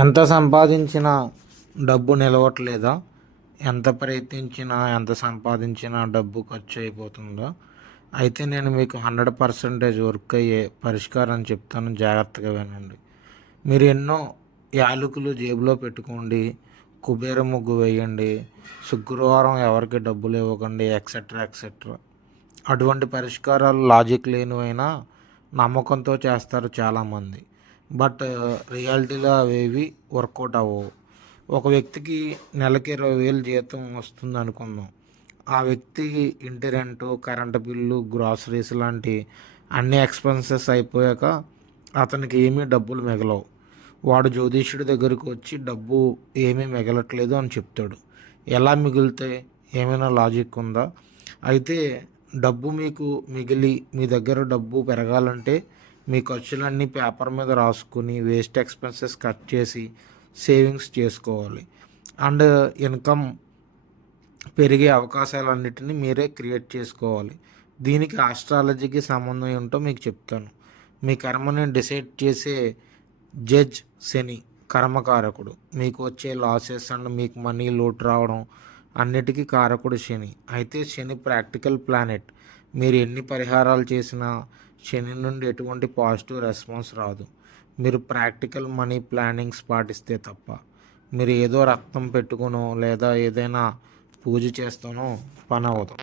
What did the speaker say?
ఎంత సంపాదించినా డబ్బు నిలవట్లేదా? ఎంత ప్రయత్నించినా, ఎంత సంపాదించినా డబ్బు ఖర్చు అయిపోతుందా? అయితే నేను మీకు 100% వర్క్ అయ్యే పరిష్కారం చెప్తాను, జాగ్రత్తగా వినండి. మీరు ఎన్నో యాలకులు జేబులో పెట్టుకోండి, కుబేర ముగ్గు వేయండి, శుక్రవారం ఎవరికి డబ్బులు ఇవ్వకండి, ఎక్సెట్రా ఎక్సెట్రా. అటువంటి పరిష్కారాలు లాజిక్ లేనివైనా నమ్మకంతో చేస్తారు చాలామంది. బట్ రియాలిటీలో అవేవి వర్కౌట్ అవ్వవు. ఒక వ్యక్తికి నెలకి 20,000 జీతం వస్తుంది అనుకుందాం. ఆ వ్యక్తి ఇంటి రెంటు, కరెంటు బిల్లు, గ్రాసరీస్ లాంటి అన్ని ఎక్స్పెన్సెస్ అయిపోయాక అతనికి ఏమీ డబ్బులు మిగలవు. వాడు జ్యోతిష్యుడి దగ్గరికి వచ్చి డబ్బు ఏమీ మిగలట్లేదు అని చెప్తాడు. ఎలా మిగులుతాయి? ఏమైనా లాజిక్ ఉందా? అయితే డబ్బు మీకు మిగిలి మీ దగ్గర డబ్బు పెరగాలంటే మీ ఖర్చులన్నీ పేపర్ మీద రాసుకుని వేస్ట్ ఎక్స్పెన్సెస్ కట్ చేసి సేవింగ్స్ చేసుకోవాలి. అండ్ ఇన్కమ్ పెరిగే అవకాశాలన్నిటిని మీరే క్రియేట్ చేసుకోవాలి. దీనికి ఆస్ట్రాలజీకి సంబంధం ఏంటో మీకు చెప్తాను. మీ కర్మని డిసైడ్ చేసే జడ్జ్ శని, కర్మకారకుడు. మీకు వచ్చే లాసెస్ అండ్ మీకు మనీ లోటు రావడం అన్నిటికీ కారకుడు శని. అయితే శని ప్రాక్టికల్ ప్లానెట్. మీరు ఎన్ని పరిహారాలు చేసినా శని నుండి ఎటువంటి పాజిటివ్ రెస్పాన్స్ రాదు, మీరు ప్రాక్టికల్ మనీ ప్లానింగ్స్ పాటిస్తే తప్ప. మీరు ఏదో రక్తం పెట్టుకునో లేదా ఏదైనా పూజ చేస్తానో పని అవ్వదు.